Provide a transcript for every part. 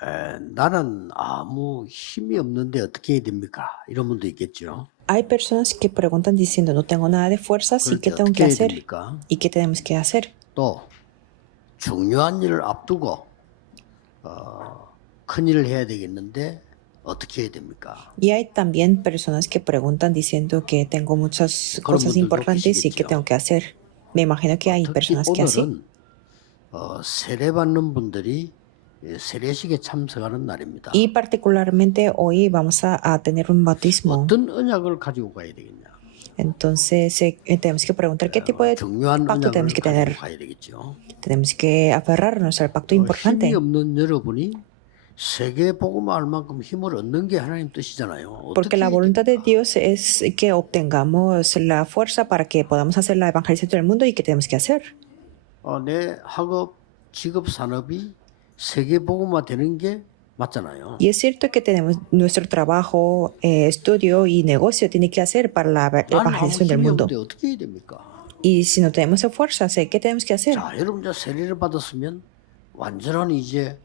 나는 아무 힘이 없는데 어떻게 해야 됩니까? 이런 분도 있겠죠. Hay personas que preguntan diciendo, no tengo nada de fuerzas y 그럴 qué 때 tengo que 어떻게 해야 hacer 됩니까? y qué tenemos que hacer. 또 중요한 일을 앞두고 큰 일을 해야 되겠는데 어떻게 해야 됩니까? Y hay también personas que preguntan diciendo que tengo muchas 그런 cosas 분들도 importantes y qué 계시겠죠. tengo que hacer. Me imagino que hay 특히 personas que así. 오늘은 세례받는 분들이 세례식에 참석하는 날입니다. Y particularmente hoy vamos a tener un bautismo. 어떤 언약을 가지고 가야 되겠냐? Entonces tenemos que preguntar qué tipo de 중요한 pacto tenemos 언약을 que 가지고 tener. 가야 되겠죠. Tenemos que aferrarnos al pacto 힘이 importante. 없는 여러분이 세계 복음을 알 만큼 힘을 얻는 게 하나님 뜻이잖아요. Porque 어떻게 la 해야 voluntad de 됩니까? Dios es que obtengamos la fuerza para que podamos hacer la evangelización del mundo y qué tenemos que hacer. 내 학업, 직업, 산업이 세계 복음화 되는 게 맞잖아요. Y es cierto que tenemos nuestro trabajo, estudio y negocio tiene que hacer para la 나는 아무 evangelización del 힘이 mundo. 없는데 어떻게 해야 됩니까? Y si no tenemos fuerza, ¿qué tenemos que hacer? 자, 여러분 자 세례를 받았으면 완전한 이제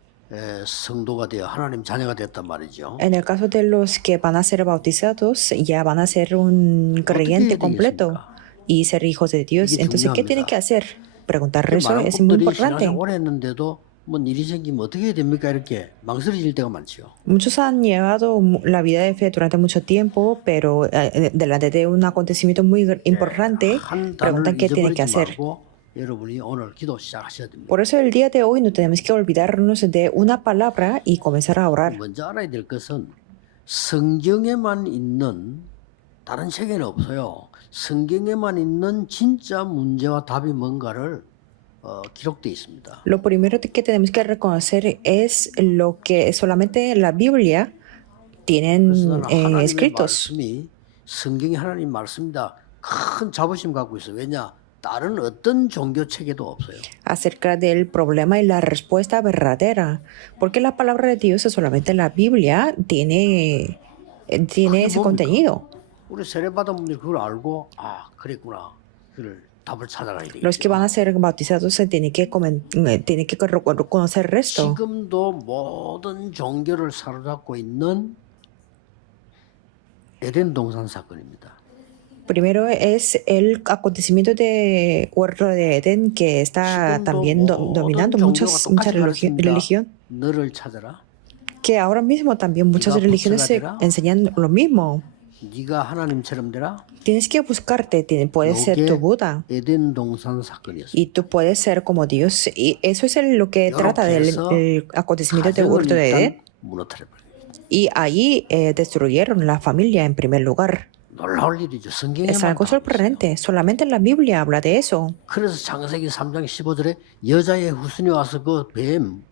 성도가 되어 하나님 자녀가 됐단 말이죠. En el caso de los que van a ser bautizados, ya van a ser un creyente completo y ser hijos de Dios. Entonces, ¿qué tienen que hacer? Preguntar eso 많은 es muy 분들이 importante. 신앙생활 오래 했는데도 뭔 일이 생기면 어떻게 해야 됩니까? 이렇게 망설여질 때가 많죠. Muchos han llevado la vida de fe durante mucho tiempo, pero delante de un acontecimiento muy importante, 한 preguntan 단어를 qué tienen que 잊어버리지 hacer. 말고 여러분이 오늘 기도 시작하셔야 됩니다. Por eso el día de hoy no tenemos que olvidarnos de una palabra y comenzar a orar. 먼저 알아야 될 것은 성경에만 있는 다른 책에는 없어요. 성경에만 있는 진짜 문제와 답이 뭔가를 기록되어 있습니다. Lo primero que tenemos que reconocer es lo que solamente la Biblia tienen 그래서 나는 하나님의 escritos. 말씀이 성경이 하나님 말씀이다. 큰 자부심 갖고 있어요. 왜냐? 다른 어떤 종교 책에도 없어요. Acerca del problema y la respuesta verdadera, porque la palabra de Dios solamente la Biblia tiene ese contenido. 우리 세례받은 분들이 그걸 알고 그랬구나. 그걸 답을 찾아가야 되겠죠. Los que van a ser bautizados tienen que reconocer esto. 지금도 모든 종교를 사로잡고 있는 에덴 동산 사건입니다. Primero es el acontecimiento de Huerto de Edén que está también dominando mucha religión. 너를 찾아라. Que ahora mismo también muchas religiones enseñan lo mismo. 네가 하나님처럼 되라. Tienes que buscarte, puedes ser tu Buda. 에덴 동산 사건이었어요. Y tú puedes ser como Dios. Y eso es lo que trata del acontecimiento de Huerto de Edén. Y ahí destruyeron la familia en primer lugar. Es algo sorprendente. Solamente la Biblia habla de eso. 그래서 창세기 3장 15절에 여자의 후손이 와서 그 뱀,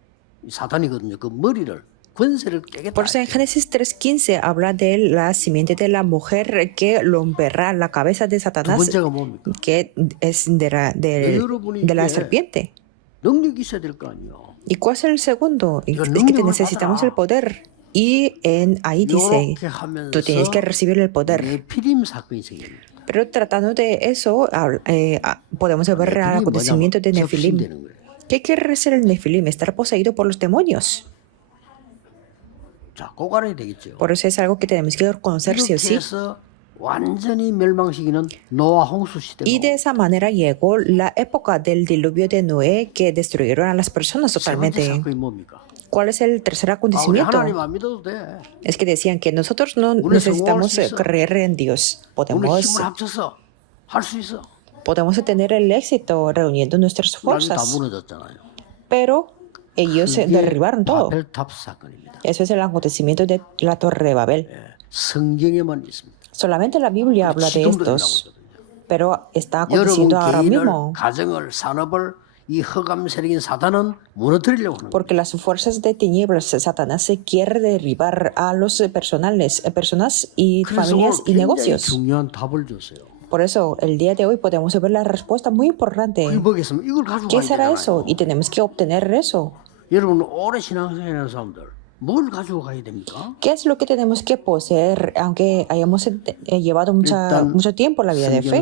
사탄이거든요. 그 머리를 권세를 깨겠다. Por eso en Génesis 3:15 habla de la simiente de la mujer que romperá la cabeza de Satanás, que es de la serpiente. 능력이 있어야 될 거 아니에요. ¿Y cuál es el segundo? Es que necesitamos el poder. Y ahí dice, tú tienes que recibir el poder. Pero tratando de eso, podemos ver el acontecimiento de Nefilim. ¿Qué quiere decir el Nefilim? Estar poseído por los demonios. Por eso es algo que tenemos que reconocer sí o sí. Y de esa manera llegó la época del diluvio de Noé, que destruyeron a las personas totalmente. ¿Cuál es el tercer acontecimiento? Es que decían que nosotros no necesitamos creer en Dios. Podemos tener el éxito reuniendo nuestras fuerzas. Pero ellos derribaron todo. Eso es el acontecimiento de la Torre de Babel. Solamente la Biblia habla de estos. Pero está aconteciendo ahora mismo. Porque las fuerzas de tinieblas, Satanás se quiere derribar a los personas y familias y negocios. Por eso, el día de hoy podemos ver la respuesta muy importante. ¿Qué será eso? Y tenemos que obtener eso. ¿Qué es lo que tenemos que poseer, aunque hayamos llevado mucho tiempo la vida de fe?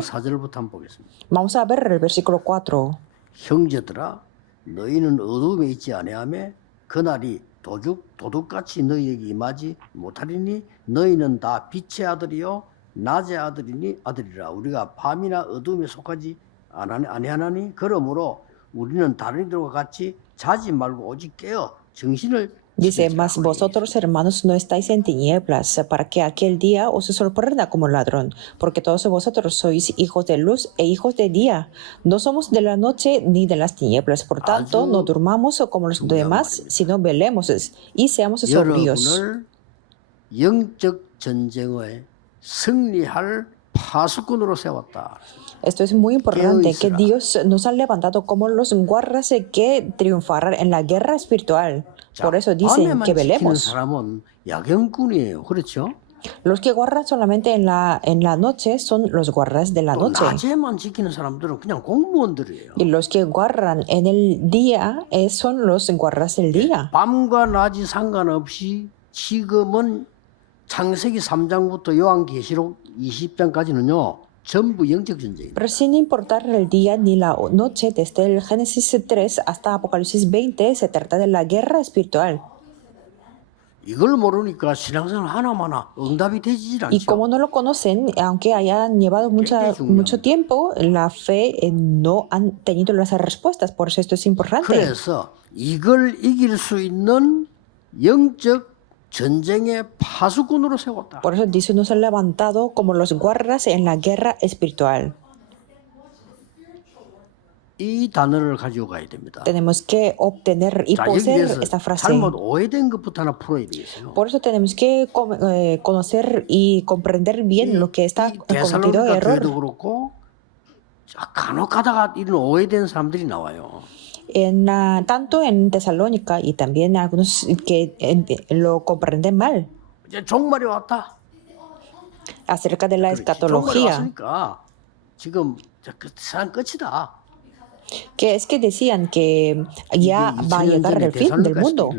Vamos a ver el versículo 4. 형제들아 너희는 어둠에 있지 아니하며 그날이 도둑같이 너희에게 임하지 못하리니 너희는 다 빛의 아들이요 낮의 아들이라. 우리가 밤이나 어둠에 속하지 아니하나니 그러므로 우리는 다른 이들과 같이 자지 말고 오직 깨어 정신을 Dice, mas vosotros, hermanos, no estáis en tinieblas, para que aquel día os sorprenda como ladrón, porque todos vosotros sois hijos de luz e hijos de día. No somos de la noche ni de las tinieblas, por tanto, no durmamos como los demás, sino velemos y seamos sobrios. 여러분을 영적 전쟁에 승리할 파수꾼으로 세웠다. Esto es muy importante, que Dios nos ha levantado como los guardas que triunfarán en la guerra espiritual. Por eso dicen que velemos. 사람은 야경꾼이에요. 그렇죠? Los que guardan solamente en la noche son los guardas de la 또 noche. 낮에만 지키는 사람들은 그냥 공무원들이에요. Y los que guardan en el día son los guardas del día. 밤과 낮이 상관없이 지금은 창세기 3장부터 요한계시록 20장까지는요. 전부 영적 전쟁입니다. Pero sin importar el día ni la noche, desde el Génesis 3 hasta Apocalipsis 20, se trata de la guerra espiritual. 이걸 모르니까 신앙생활 하나마나 응답이 되질 Y 않죠. como no lo conocen, aunque hayan llevado mucho tiempo, la fe no han tenido las respuestas. Por eso esto es importante. 그래서 이걸 이길 수 있는 영적 전쟁의 파수꾼으로 세웠다. Por eso Dios nos ha levantado como los guardas en la guerra espiritual. 이 단어를 가지고 가야 됩니다. Tenemos que obtener y 자, poseer 여기에서 esta frase. 잘못 오해된 것부터 하나 풀어야 되겠어요. Por eso tenemos que conocer y comprender bien lo que está cometido 데살로니가 error. 교회도 그렇고 간혹 가다가 이런 오해된 사람들이 나와요. Tanto en Tesalónica y también algunos que lo comprenden mal 이제 종말이 왔다. acerca de la 종말이 escatología, 왔으니까 지금 세상 끝이다. que es que decían que ya va a llegar el fin del mundo,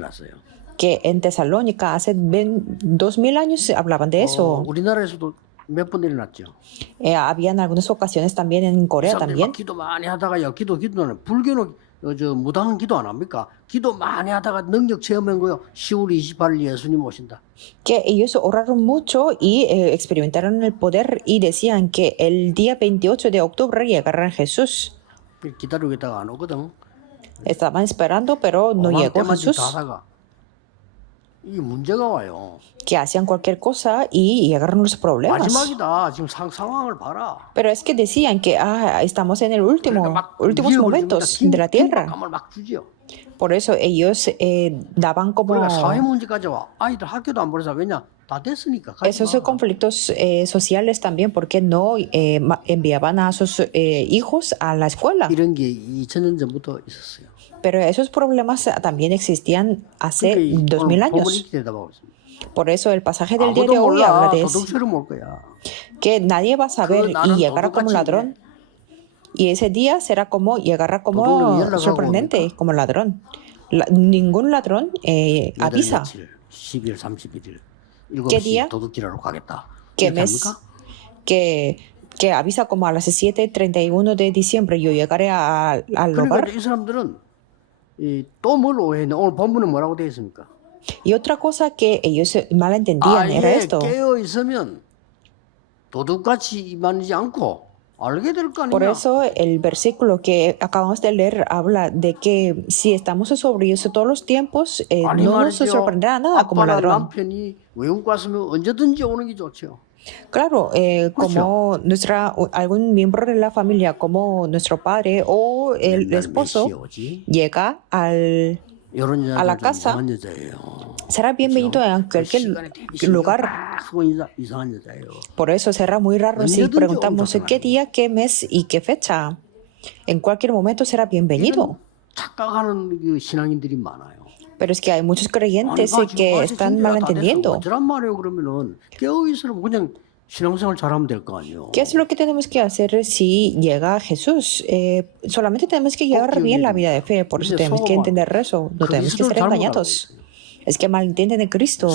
que en Tesalónica hace 2000 años hablaban de eso. 우리나라에서도 몇 번 일어났죠. Habían algunas ocasiones también en Corea también. 기도 많이 하다가요. 기도는 불교는 무당은 기도 안 합니까? 기도 많이 하다가 능력 체험한 거요. 10월 28일 예수님 오신다. Que ellos oraron mucho y experimentaron el poder y decían que el día 28 de octubre llegará Jesús. 기다리고 있다가 안 오거든. Estaban esperando, pero no llegó Jesús. 이게 문제가 와요. Que hacían cualquier cosa y llegaron los problemas. 마지막이다. 지금 상황을 봐라. Pero es que decían que estamos en el últimos momentos de la tierra. 막 주지요. Por eso ellos daban como 그러니까 사회 문제까지 와. 아이들 학교도 안 보내서 왜냐? 다 됐으니까. esos conflictos sociales también, porque no enviaban a sus hijos a la escuela. 이런 게 2000년 전부터 있었어요. Pero esos problemas también existían hace 2000 años. Por eso el pasaje del día de hoy habla de eso, que nadie va a saber y llegará como ladrón. Y ese día será como, llegará como sorprendente, como ladrón. Ningún ladrón avisa. 12월 31일. ¿Qué día? ¿Qué mes? Que avisa como a las 7:31 de diciembre yo llegaré al hogar. 이 사람들은 또 뭘 오해했나? 오늘 본문은 뭐라고 되어 있습니까? Y otra cosa que ellos malentendían era esto. 깨어 있으면 도둑같이 임하지 않고 알게 될 거 아니냐? Por eso el versículo que acabamos de leer habla de que si estamos sobrios todos los tiempos, no nos sorprenderá nada como ladrón. 남편이 외국 갔으면 언제든지 오는 게 좋죠. Claro, como algún miembro de la familia, como nuestro padre o el esposo llega a la casa, será bienvenido en cualquier lugar. Por eso será muy raro si preguntamos qué día, qué mes y qué fecha. En cualquier momento será bienvenido. 착각하는 신앙인들이 많아요. Pero es que hay muchos creyentes que están malentendiendo. ¿Qué es lo que tenemos que hacer si llega Jesús? Solamente tenemos que llevar bien la vida de fe, por eso tenemos que entender eso, no tenemos que ser engañados. Es que malentienden a Cristo.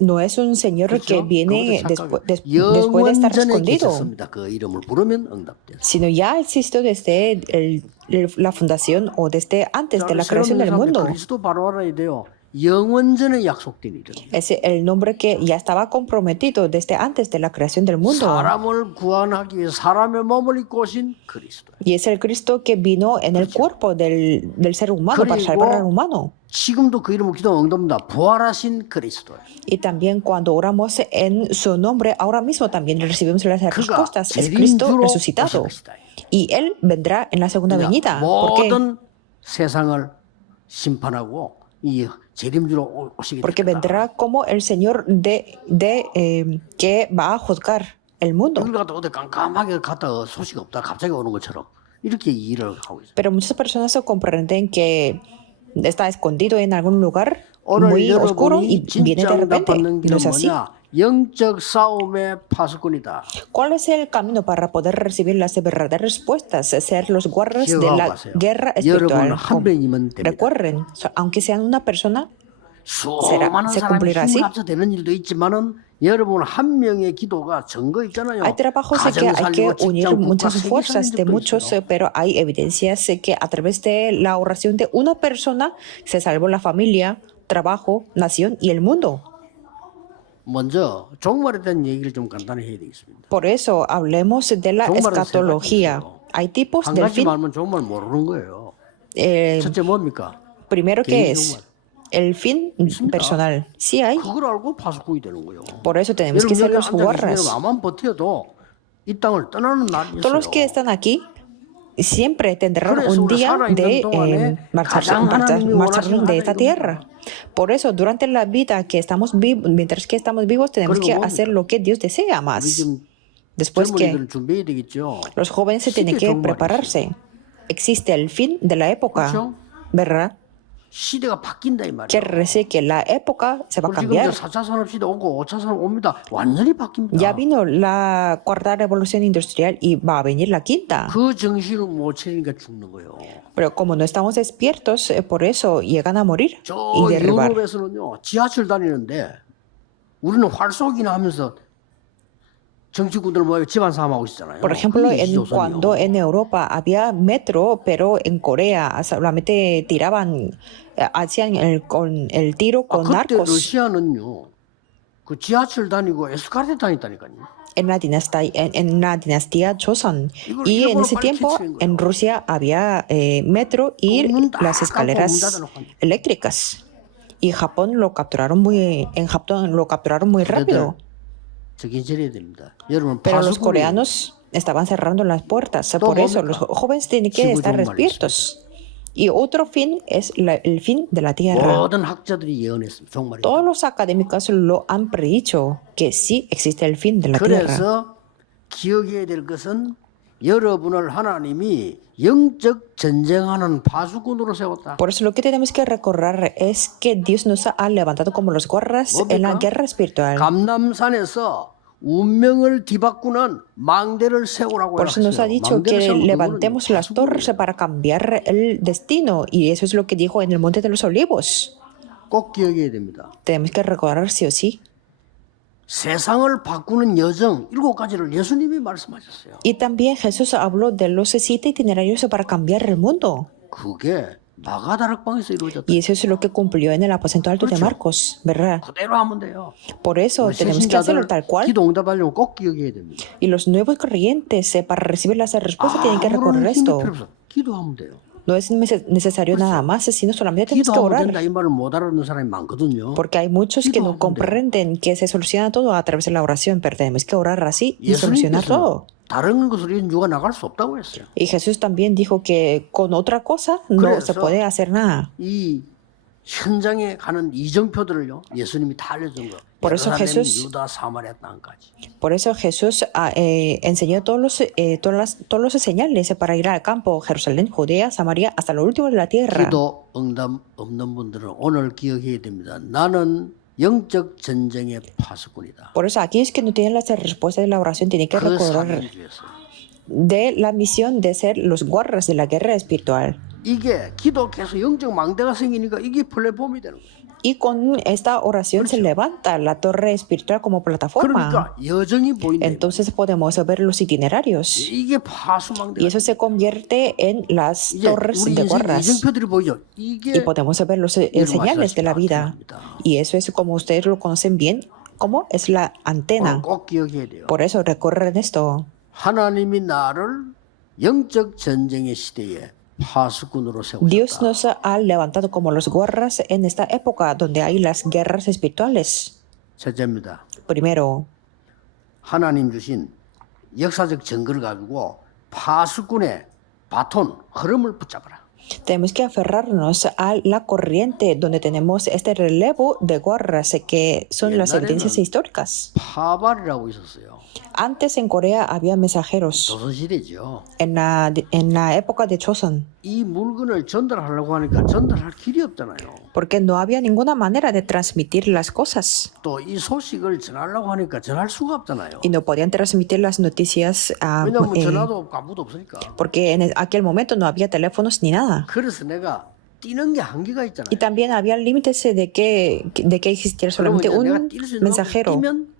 No es un Señor que viene después de estar escondido, sino ya existió desde la fundación o desde antes de la 새로운 creación del 사람들 mundo. 그리스도 바로 알아야 돼요. 영원전에 약속된 이름. Es el nombre que ya estaba comprometido desde antes de la creación del mundo. 사람을 구원하기 위해 사람의 몸을 입고 오신 그리스도. Y es el Cristo que vino en el cuerpo del ser humano para salvar al humano. 지금도 그 이름을 기도하면 응답합니다. 부활하신 그리스도. Y también cuando oramos en su nombre, ahora mismo también recibimos las 그가 respuestas. Es Cristo 재림주로 resucitado. 오실 것이다. Y Él vendrá en la segunda venida. ¿Por qué? 모든 세상을 심판하고 이 재림주로 오시게 Porque 된다. vendrá como el Señor que va a juzgar el mundo. 우리가 갖다 어디 깜깜하게 갔다가 소식 없다 갑자기 오는 것처럼 이렇게 일을 하고 있어요. Pero muchas personas se comprenden que está escondido en algún lugar 오늘 muy oscuro 여러분이 y viene 진짜 de repente. 응답받는 No 길은 es así. 뭐냐? 영적 싸움의 파수꾼이다. ¿Cuál es el camino para poder recibir las verdaderas respuestas? Ser los guardias de la 기억하세요. guerra 여러분 espiritual. 한 명이면 됩니다. Recuerden, aunque sean una persona, 수많은 se 사람이 cumplirá 힘을 así. 합쳐 되는 일도 있지만은 여러분 한 명의 기도가 증거 있잖아요. Hay trabajos que 가정 hay que 살리고 unir 직장, 국가, muchas 세계 fuerzas 살리는 de 적도 muchos, 있어요. pero hay evidencias que a través de la oración de una persona se salvó la familia, trabajo, nación y el mundo. 먼저 종말에 대한 얘기를 좀 간단히 해야 되겠습니다. Por eso hablemos de la 종말은 escatología. 세 가지 있어요. Hay tipos 한 del 가지 fin. 말면 종말 모르는 거예요. Eh, 첫째 뭡니까? primero, ¿qué 개인 es? 종말. El fin personal. Sí hay. 그걸 알고 파수꾼이 되는 거예요. Por eso tenemos que ser 여러분 los 여기 앉아 guarras. 계시면 아만 버텨도 이 땅을 떠나는 날이 Todos los que 있어요. están aquí siempre tendrán 그래서 un 우리 día 살아있는 de 동안에 가장 하나님이 marcharnos de 원하시는 esta 하나님을 tierra. Por eso, durante la vida que estamos vivos, mientras que estamos vivos, tenemos 그리고 que 뭡니까? hacer lo que Dios desea 우리 más. 지금 Después que 젊은이들은 준비해야 되겠죠. los jóvenes se tienen 시대 que 종말이 prepararse. Existe el fin de la época, 그렇죠? ¿verdad? 시대가 바뀐다 이 말이에요. Quiere decir que la época se va a 지금 cambiar. 이제 4차 산업시대 오고 5차 산업 옵니다. 완전히 바뀝니다. Ya vino la cuarta revolución industrial y va a venir la quinta. 그 정신을 못 차리니까 죽는 거예요. Pero como no estamos despiertos, por eso llegan a morir 저 y derribar. 유럽에서는요 지하철 다니는데 우리는 활쏘기나 하면서 정치군들 모여 집안 싸움하고 있잖아요. Por ejemplo, 그게 이조선이요. cuando en Europa había metro, pero en Corea solamente tiraban, hacían con el tiro con 그때 narcos. 러시아는요 그 지하철 다니고 에스카레이터 다녔다니까요. En la dinastía Joseon. 이걸 Y en 일본으로 ese 빨리 tiempo 캐치한 거예요. en Rusia había metro y 문 딱 las 닫고 문 escaleras 닫아놓고 하니까. eléctricas. Y Japón lo capturaron en Japón lo capturaron muy rápido. 저긴 저래야 됩니다. 여러분 Pero los 파수꾼이 coreanos estaban cerrando las puertas. 또 Por eso 뭡니까? los jóvenes tienen que 지구 estar 종말이 despiertos. Y otro fin es el fin de la tierra. 모든 학자들이 예언했습니다. 종말이. Todos los académicos lo han predicho que sí existe el fin de la tierra. 그래서 기억해야 될 것은 여러분을 하나님이 영적 전쟁하는 파수꾼으로 세웠다. Por eso lo que tenemos que recordar es que Dios nos ha levantado como los guardas en la 뭡니까? guerra espiritual. 감남산에서 운명을 뒤바꾸는 망대를 세우라고 Por eso nos ha dicho 망대를 que 세우는 levantemos 그거는 las torres para cambiar el destino. Y eso es lo que dijo en el Monte de los Olivos. 꼭 기억해야 됩니다. Tenemos que recordar sí o sí. 세상을 바꾸는 여정 7가지를 예수님이 말씀하셨어요. Y también Jesús habló de los 7 itinerarios para cambiar el mundo. 그게 마가다락방에서 이루어졌다. Y eso es lo que cumplió en el aposento alto de 그렇죠. Marcos, ¿verdad? 그대로 하면 돼요. Por eso 우리 tenemos que hacerlo 새신자들 tal cual. 기도 응답하려면 꼭 기억해야 됩니다. Y los nuevos corrientes para recibir las respuestas tienen que recordar 아무런 힘이 esto. 필요 없어. 기도하면 돼요. No es necesario nada más, sino solamente tenemos que 기도하면 된다 orar. 이 말을 못 알아듣는 사람이 많거든요. Porque hay muchos que no 기도하면 돼요. comprenden que se soluciona todo a través de la oración, pero tenemos que orar así y solucionar 예수님께서는 todo. 다른 것으로 인류가 나갈 수 없다고 했어요. Y Jesús también dijo que con otra cosa no 그래서 se puede hacer nada. 이 현장에 가는 이정표들을요 예수님이 다 알려준 거. Por eso 예루살렘, Jesús- 유다, 사마리아 땅까지. Por eso Jesús enseñó todos los señales para ir al campo, Jerusalén, Judea, Samaria, hasta lo último de la tierra. 기도 응답 없는 분들은 오늘 기억해야 됩니다. 나는 영적 전쟁의 파수꾼이다. Por eso aquellos que no tienen las respuestas de la oración tienen que 그 recordar 사명을 위해서. de la misión de ser los guardas de la guerra espiritual. 이게 기도 계속 영적 망대가 생기니까 이게 플랫폼이 되는 거예요. Y con esta oración se levanta la torre espiritual como plataforma. 그러니까 여정이 보인다. Entonces podemos ver los itinerarios. 이게 Y 파수망대가 eso se convierte en las 이제 torres 우리 de 인생 guardas. 이정표들이 보이죠. Y 이게 podemos ver los señales de la vida. Y eso es como ustedes lo conocen bien, como es la antena. 꼭 기억해야 돼요. Por eso recuerden esto. 하나님이 나를 영적 전쟁의 시대에 파수꾼으로 Dios 세우셨다. nos ha levantado como los guardas en esta época donde hay las guerras espirituales. 첫째입니다. Primero, 하나님 주신 역사적 증거를 가지고 파수꾼의 바톤, 흐름을 붙잡아라. tenemos que aferrarnos a la corriente donde tenemos este relevo de guardas que son las evidencias históricas. 파발이라고 있었어요. Antes en Corea había mensajeros 조선시대죠. en la época de Joseon, 이 물건을 전달하려고 하니까 전달할 길이 없잖아요. porque no había ninguna manera de transmitir las cosas 또 이 소식을 전하려고 하니까 전할 수가 없잖아요. y no podían transmitir las noticias 왜냐하면 전화도 없고 아무도 없으니까. porque en aquel momento no había teléfonos ni nada. 그래서 내가 뛰는 게 한계가 있잖아요. Y también había límites de que existiera solamente 그러면 내가 un 뛸 수 있는 mensajero. 뛰면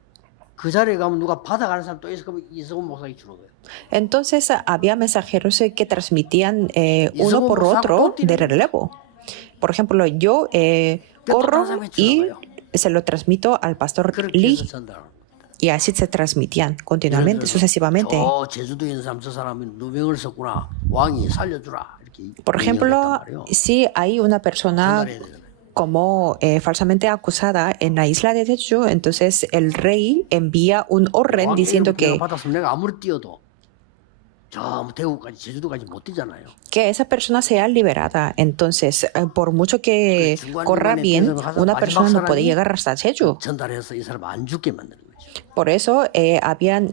그 자리에 가면 누가 받아가는 사람 또 있어 그러면 이성훈 목사에게 주는 거예요. Entonces había mensajeros que transmitían uno por otro de relevo. Por ejemplo, yo corro y se lo transmito al pastor 그렇게 Lee 해서 전달하는 거예요. y así se transmitían continuamente, sucesivamente. 저 제주도에 있는 사람 저 사람이 누명을 썼구나. 왕이 살려주라. 이렇게 Por 얘기를 했단 ejemplo, 말이에요. si hay una persona 전달해야 되잖아요. como falsamente acusada en la isla de Jeju, entonces el rey envía un orden 왕의 diciendo 명령을 que 받았으면 내가 아무리 뛰어도 저 대구까지 제주도까지 못 뛰잖아요. esa persona sea liberada. Entonces, por mucho que corra bien, una persona no puede llegar hasta Jeju. 전달해서 이 사람 안 죽게 만드는 거죠. Por eso habían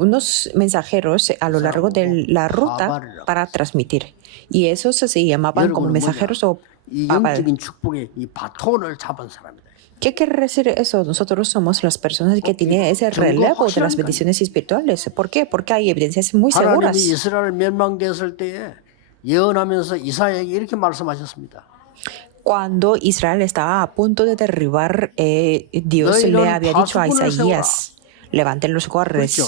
unos mensajeros a lo largo de la ruta para transmitir. Y esos se llamaban como mensajeros o 이 papal. 영적인 축복의 이 바톤을 잡은 사람이다. ¿Qué quiere decir eso? Nosotros somos las personas que tienen ese relevo de las bendiciones espirituales. ¿Por qué? Porque hay evidencias muy seguras. 하나님이 이스라엘 멸망됐을 때에 예언하면서 이사야에게 이렇게 말씀하셨습니다. Cuando Israel estaba a punto de derribar, Dios le había dicho a Isaías, levanten los guardas.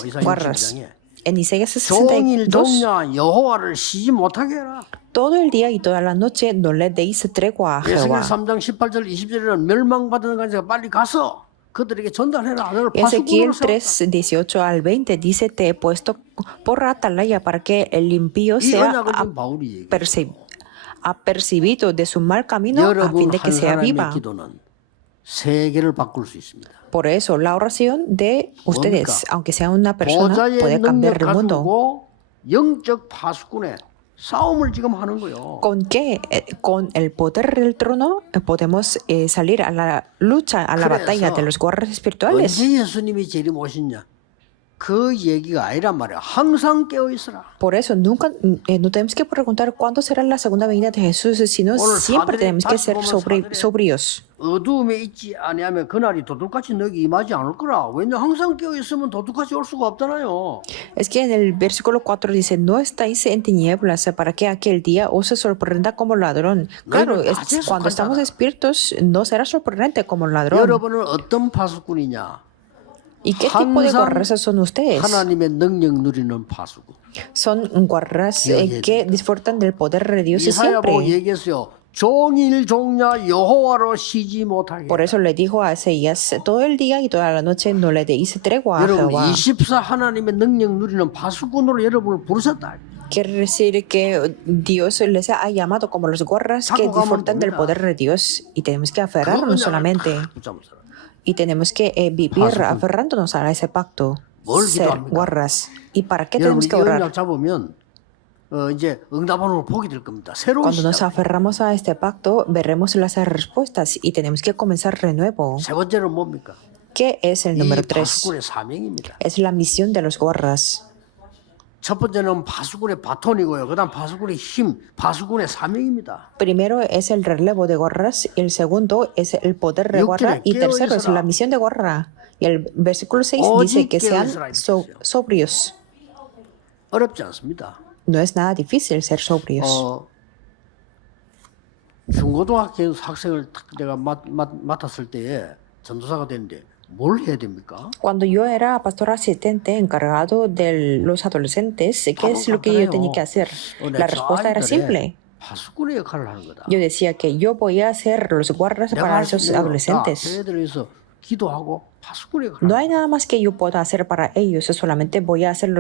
En Isaías 종일 62, 종야 여호와를 쉬지 못하게 해라. todo el día y toda la noche no le deis tregua a 에스겔 Jehová. 3장 18절 20절에는 멸망받은 가지가 빨리 가서 그들에게 전달해라. 너를 Ezequiel 파수꾼으로 세웠다. 3, 18 al 20 dice, te he puesto por atalaya para que el impío 이 sea 언약을 지금 바울이 얘기해요. apercibido de su mal camino a fin 여러분 de que 한 sea 사람의 viva. 기도는 세계를 바꿀 수 있습니다. Por eso, la oración de ustedes, 뭡니까? aunque sea una persona, 보좌의 puede cambiar 능력 el mundo. 가지고 영적 파수꾼의 싸움을 지금 하는 거예요. ¿Con qué? Con el poder del trono podemos salir a la lucha, a la 그래서 batalla de los guardias espirituales. 언제 예수님이 재림 오셨냐? 그 얘기가 아니란 말이야. 항상 깨어 있어라. Por eso, nunca, no tenemos que preguntar cuándo será la segunda venida de Jesús, sino 오늘 siempre 사들의- tenemos que 다시 ser 보면 사들의- sobrios. 어두움에 있지 아니하면 그날이 도둑같이 너에게 임하지 않을 거라. 왜냐 항상 깨어 있으면 도둑같이 올 수가 없잖아요. Es que en el versículo 4 dice, no estáis en tinieblas para que aquel día os sorprenda como ladrón. Claro, cuando estamos despiertos no será sorprendente como ladrón. 여러분은 어떤 파수꾼이냐? ¿Y qué tipo de 항상 guarras son ustedes? 하나님의 능력 누리는 파수꾼. Son guarras que disfrutan del poder de Dios 이사야 보고 siempre. 얘기했어요. 종일 종야 여호와로 쉬지 못하게. Por eso le dijo a Isaías, todo el día y toda la noche no le deis tregua a 여러분 Jehová. 24 하나님의 능력 누리는 파수꾼으로 여러분을 부르셨다. Quiere decir que Dios les ha llamado como los guarras que disfrutan del poder de Dios y tenemos que aferrarnos solamente. Y tenemos que vivir aferrándonos a ese pacto, ser guarras. ¿Y para qué 여러분 tenemos 이 que orar? 언약 잡으면 이제 응답하는 걸 보게 될 겁니다. 새로운 Cuando nos 시작. aferramos a este pacto, veremos las respuestas y tenemos que comenzar renuevo. 세 번째는 뭡니까? ¿Qué es el 이 número 3? 파수꾼의 사명입니다. Es la misión de los guarras. 첫 번째는 파수꾼의 바톤이고요. 그다음 파수꾼의 힘, 파수꾼의 사명입니다. Primero es el relevo de guarras, y el segundo es el poder de guarra, y tercero es la misión de guarra. Y el versículo 6 dice que sean sobrios. 어렵지 않습니다. No es nada difícil ser sobrios. 중고등학교 학생을 딱 내가 맡았을 때에 전도사가 됐는데 뭘 해야 됩니까? Cuando yo era pastor asistente encargado de los adolescentes, ¿qué es lo que yo tenía que hacer? La respuesta era simple. 파수꾼의 역할을 하는 거다. Yo decía que yo voy a ser los guardas para esos adolescentes. 교회들을 위해서 기도하고 파수꾼의 역할을. No hay nada más que yo pueda hacer para ellos, solamente voy a ser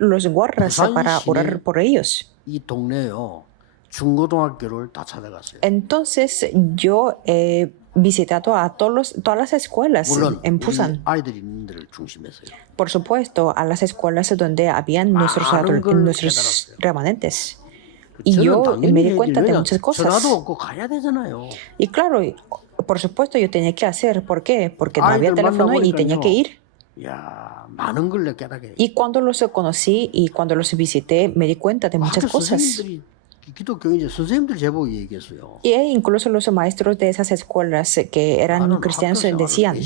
los guardas para orar por ellos. 이 동네요. 중고등학교를 다 찾아갔어요. Entonces yo he visitado a todas las escuelas 물론 en Busan. 아이들이 있는 데를 중심해서요. Por supuesto, a las escuelas donde habían nuestros remanentes. Y yo me di cuenta de muchas cosas. 전화도 없고 가야 되잖아요. Y claro, por supuesto yo tenía que hacer. ¿Por qué? Porque no había teléfono y tenía que ir. 야, 많은 걸 깨닫게. Y cuando los conocí y cuando los visité, me di cuenta de muchas cosas. 기독교인들 선생님들 제보 얘기했어요. Y incluso los maestros de esas escuelas que eran cristianos decían,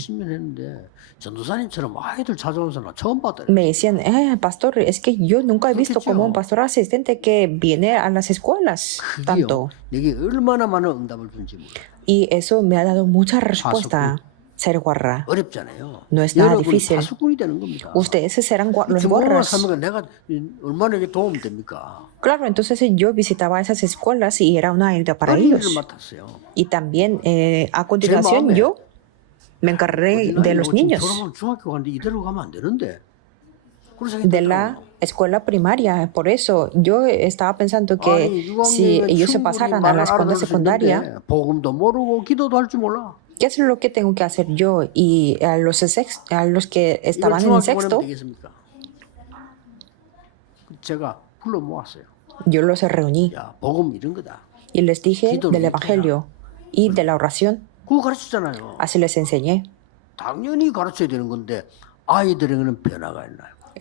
전도사님처럼 아이들 찾아온 사람 처음 봤다. me decían, pastor, es que yo nunca he visto como un pastor asistente que viene a las escuelas tanto. 내게 얼마나 많은 응답을 준지 몰라. Y eso me ha dado mucha respuesta. Ser guarra 어렵잖아요. no es nada difícil. 파수꾼이 되는 겁니다. Ustedes serán los guarras. 내가 얼마나 이게 도움 됩니까? Claro, entonces yo visitaba esas escuelas y era una ayuda para ellos. Y también a continuación yo me encargué de los niños. De la escuela primaria. Por eso yo estaba pensando que si ellos se pasaran a la escuela secundaria, ¿qué es lo que tengo que hacer yo? Y a los que estaban en sexto, yo los reuní y les dije del Evangelio y de la oración. Así les enseñé.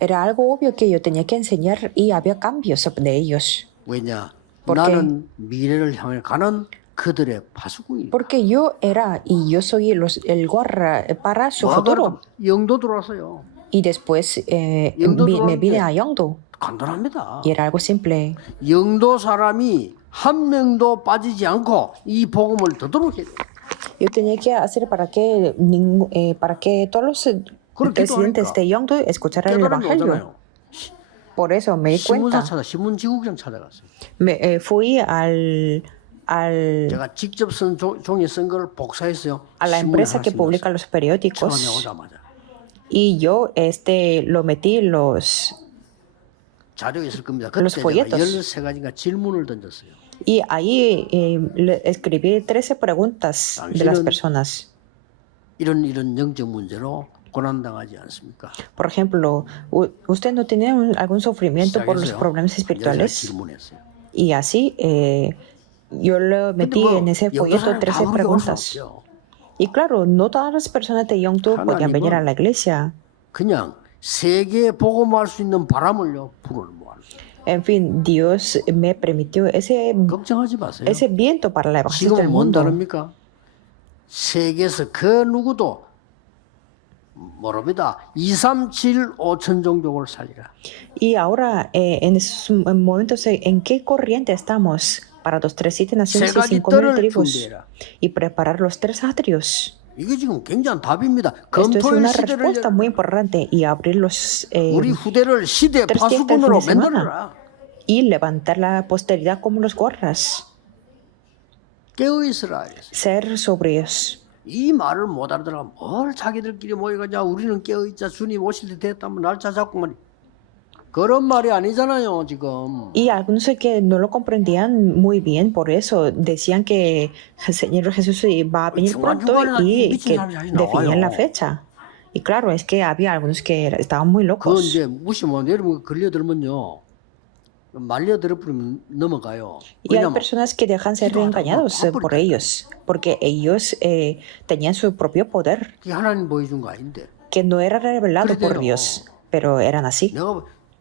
Era algo obvio que yo tenía que enseñar y había cambios de ellos. Porque yo era y yo soy el guarda para su futuro. Y después me vine a Yeongdo. Y era algo simple. 영도 사람이 한 명도 빠지지 않고 이 복음을 듣도록 해야 돼. Yo tenía que hacer para que todos los presidentes de Yeongdo escucharan el Evangelio. Por eso me di cuenta. 신문지국장 찾아갔어요. Fui 제가 직접 종이에 쓴 걸 복사했어요. a la empresa que publica los periódicos. Y yo lo metí los folletos. 13가지가 질문을 던졌어요. Y ahí escribí 13 preguntas de las personas. 이런 영적 문제로 고난당하지 않습니까? Por ejemplo, ¿usted no tiene algún sufrimiento por los problemas espirituales? Y así yo lo metí en ese folleto 13 preguntas. Y claro, no todas las personas de Yeongdo podían venir a la iglesia. 그냥 세계에 복음할 수 있는 바람을요 불어넣어. En fin, Dios me permitió ese viento para la evangelización del mundo. 다릅니까? 세계에서 그 누구도 모릅니다. 2, 3, 7, 5천 종족을 살리라. Y ahora, en esos momentos, ¿en qué corriente estamos? Para 2, 3, 7 naciones y 5,000 tribus. Y preparar los 3 atrios. 이게 지금 굉장한 답입니다. Esto es una respuesta muy importante y abrir los 우리 후대를 시대 파수꾼으로 만들어라. Y levantar la posteridad como los guardas. 깨어 있으라. Ser sobrios. 이 말을 못 알아들어 뭘 자기들끼리 모여가자 우리는 깨어 있자 주님 오실 때 됐다면 날짜 잡고만 그런 말이 아니잖아요 지금. Y algunos que no lo comprendían muy bien, por eso decían que el Señor Jesús va a venir pronto y que definían la fecha. Y claro, es que había algunos que estaban muy locos. 그 이제 무시면 여러분 걸려들면요 말려들어버리면 넘어가요. Y hay personas que dejan ser engañados por ellos, porque ellos tenían su propio poder, 하나님 보여준 거 아닌데. que no era revelado por Dios, pero eran así.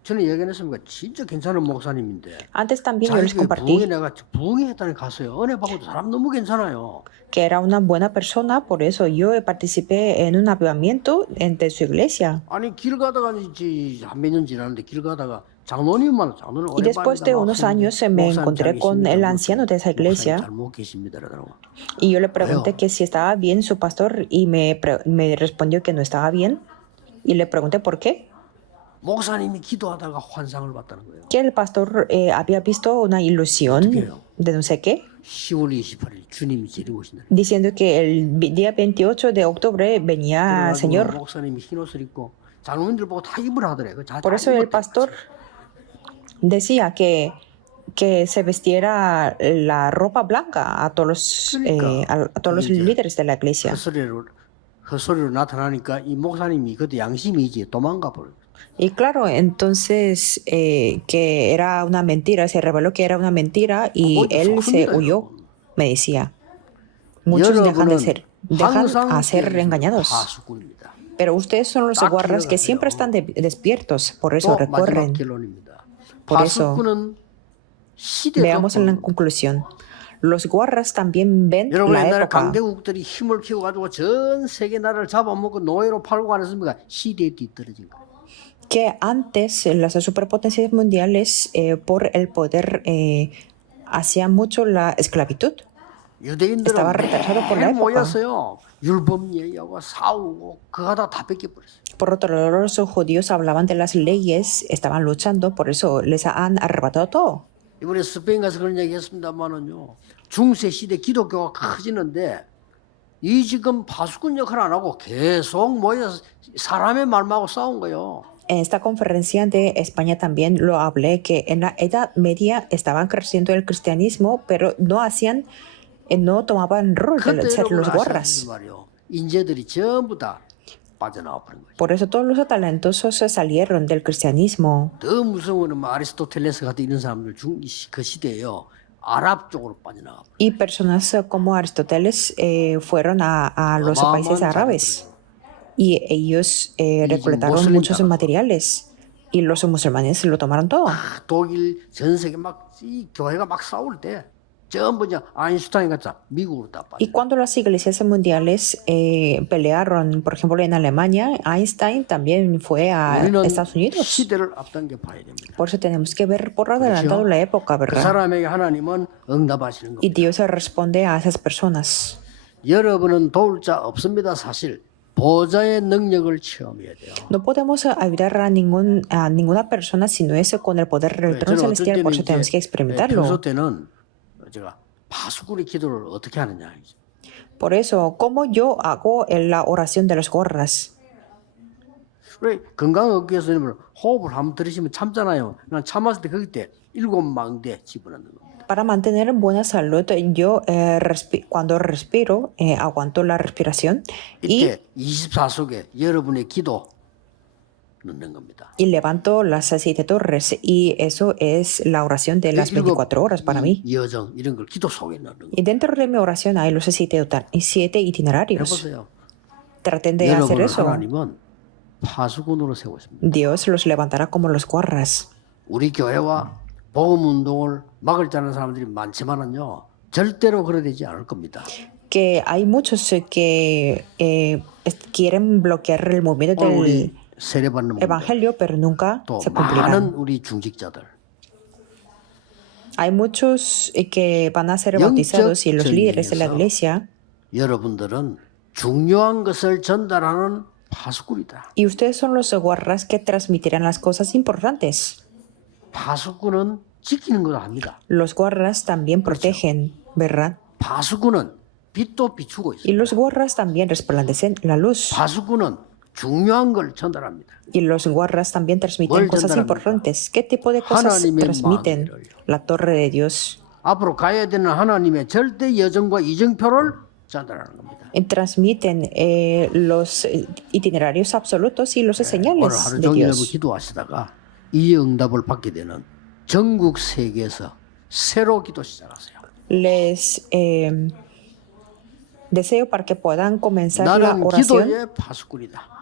저는 얘기했습니까? 진짜 괜찮은 목사님인데. Antes también yo les compartí 내가 부흥회했다는 갔어요. 은혜 받고 사람 너무 괜찮아요. que era una buena persona, por eso yo participé en un avivamiento de su iglesia. 아니 길 가다가 한 몇 년 지났는데 길 가다가 장로님만 장로는 Y después de unos años me encontré con el anciano de esa iglesia 잘못 계십니다. 그러더라고. y yo le pregunté que si estaba bien su pastor y me respondió que no estaba bien y le pregunté por qué. 목사님이 기도하다가 환상을 봤다는 거예요. Que el pastor había visto una ilusión de no sé qué, 10월 28일 주님이 데리고 오신다. diciendo que el día 28 de octubre venía el Señor. 목사님이 흰 옷을 입고 장로님들 보고 다 입으라 하더래요. Por eso el pastor decía que se vistiera la ropa blanca a todos los líderes de la iglesia. 헛소리로 나타나니까 이 목사님이 그때 양심이지 도망가 버려. Y claro, entonces que era una mentira, se reveló que era una mentira y él se huyó, me decía. Muchos dejan a ser engañados. Pero ustedes son los guardas que siempre están despiertos, por eso recorren. Por eso, veamos en la conclusión. Los guardas también ven la época. 강대국들이 힘을 키워가지고 전 세계 나라를 잡아먹고 노예로 팔고 안 했습니까? 시대에 뒤떨어진 거예요. Que antes las superpotencias mundiales por el poder hacían mucho la esclavitud. Estaba retrasado por la época. Por otro lado, los judíos hablaban de las leyes, estaban luchando, por eso les han arrebatado todo. 이번에 스페인 가서 그런 얘기 했습니다만은요. 중세 시대 기독교가 커지는데 이 지금 파수꾼 역할 안 하고 계속 모여서 사람의 말하고 싸운 거예요. En esta conferencia de España también lo hablé, que en la Edad Media estaban creciendo el cristianismo, pero no tomaban rol de ser los guardas. Por eso todos los talentosos se salieron del cristianismo. 더 무서운 건 아리스토텔레스 같은 이런 사람들 그 시대에요. 아랍 쪽으로 빠져나가. Y personas como Aristóteles fueron a los países árabes. Y ellos recolectaron muchos materiales y los musulmanes lo tomaron todo. 독일 전 세계 이 교회가 막 싸울 때 전부 이제 아인슈타인 같이 미국으로 다 빠져. Y cuando las iglesias mundiales pelearon, por ejemplo en Alemania, Einstein también fue a Estados Unidos. 시대를 앞당겨 봐야 됩니다. Por eso tenemos que ver por adelantado la época, 그 ¿verdad? 사람에게 하나님은 응답하시는 Y 겁니다. Dios responde a esas personas. 여러분은 도울 자 없습니다. 사실. 보좌의 능력을 체험해야 돼요. No podemos ayudar a ninguna persona si no es con el poder del trono celestial, por eso tenemos que experimentarlo. 평소 때는 제가 파수꾼의 기도를 어떻게 하느냐. Por eso, ¿cómo yo hago la oración de los guardas? 그래 건강 얻기 위해서 호흡을 한번 들으시면 참잖아요. 난 참았을 때 그때 7망대 집어넣는 겁니다. Para mantener buena salud, yo cuando respiro, aguanto la respiración 이때 24속에 여러분의 기도 넣는 겁니다. y levanto las 7 torres. Y eso es la oración de las 24 horas para mí. 여정 이런 걸 기도 속에 넣는 거예요. Y dentro de mi oración hay los 7 itinerarios. 해보세요. Traten de hacer 여러분을 eso. 하나님은 파수꾼으로 세우십니다. Dios los levantará como los guardas. 우리 교회와 복음 운동을 막을 줄 아는 사람들이 많지만은요 절대로 그러되지 않을 겁니다. Que hay muchos que quieren bloquear el movimiento del evangelio, pero nunca 또 se 많은 cumplirán. 우리 중직자들 Hay muchos que van a ser bautizados y los líderes de la iglesia. 여러분들은 중요한 것을 전달하는 파수꾼이다. Y ustedes son los guardas que transmitirán las cosas importantes. 파수꾼은 지키는 걸 합니다. Los guardas también protegen, ¿verdad? 파수꾼은 빛도 비추고 Y 있습니다. los guardas también resplandecen la luz. 파수꾼은 중요한 걸 전달합니다. Y los guardas también transmiten 뭘 cosas 전달합니까? importantes. ¿Qué tipo de cosas 하나님의 transmiten? 마음이래요. La torre de Dios. 앞으로 가야 되는 하나님의 절대 여정과 이정표를 전달하는 겁니다. Y transmiten los itinerarios absolutos y los 오늘 señales 하루 de 종일 Dios. 기도하시다가 이 응답을 받게 되는 전국 세계에서 새로 기도 시작하세요. Les deseo para que puedan comenzar la 나는 oración. 기도의 파수꾼이다.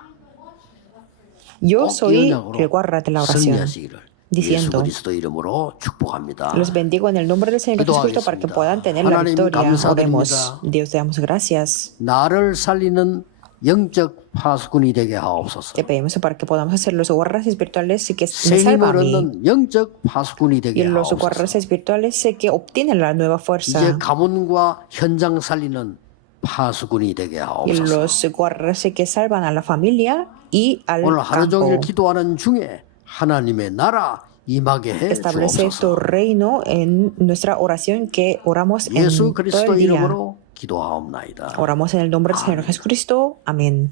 Yo 꼭 soy 연약으로 el guarda de la oración, 승리하시기를 예수 diciendo, 그리스도 이름으로 축복합니다. los bendigo en el nombre del Señor Jesucristo para que puedan tener la 하나님 victoria. 감사드립니다. Oremos. Dios, te damos gracias. 나를 살리는 영적 파수꾼이 되게 하옵소서. Te pedimos para que podamos hacer los guardas espirituales y que 새 me salva a 힘을 mí. 얻는 영적 파수꾼이 Y 되게 los 하옵소서. guardas espirituales sé que obtienen la nueva 이제 fuerza. 가문과 현장 살리는 파수꾼이 되게 Y 하옵소서. los guardas sé que salvan a la familia y al 오늘 하루 종일 campo. 기도하는 중에 하나님의 나라 임하게 해 Establece tu 주옵소서. reino en nuestra oración que oramos en 예수 todo 그리스도 el día. 이름으로 기도하옵나이다. Oramos en el nombre del Señor Jesucristo. Amén.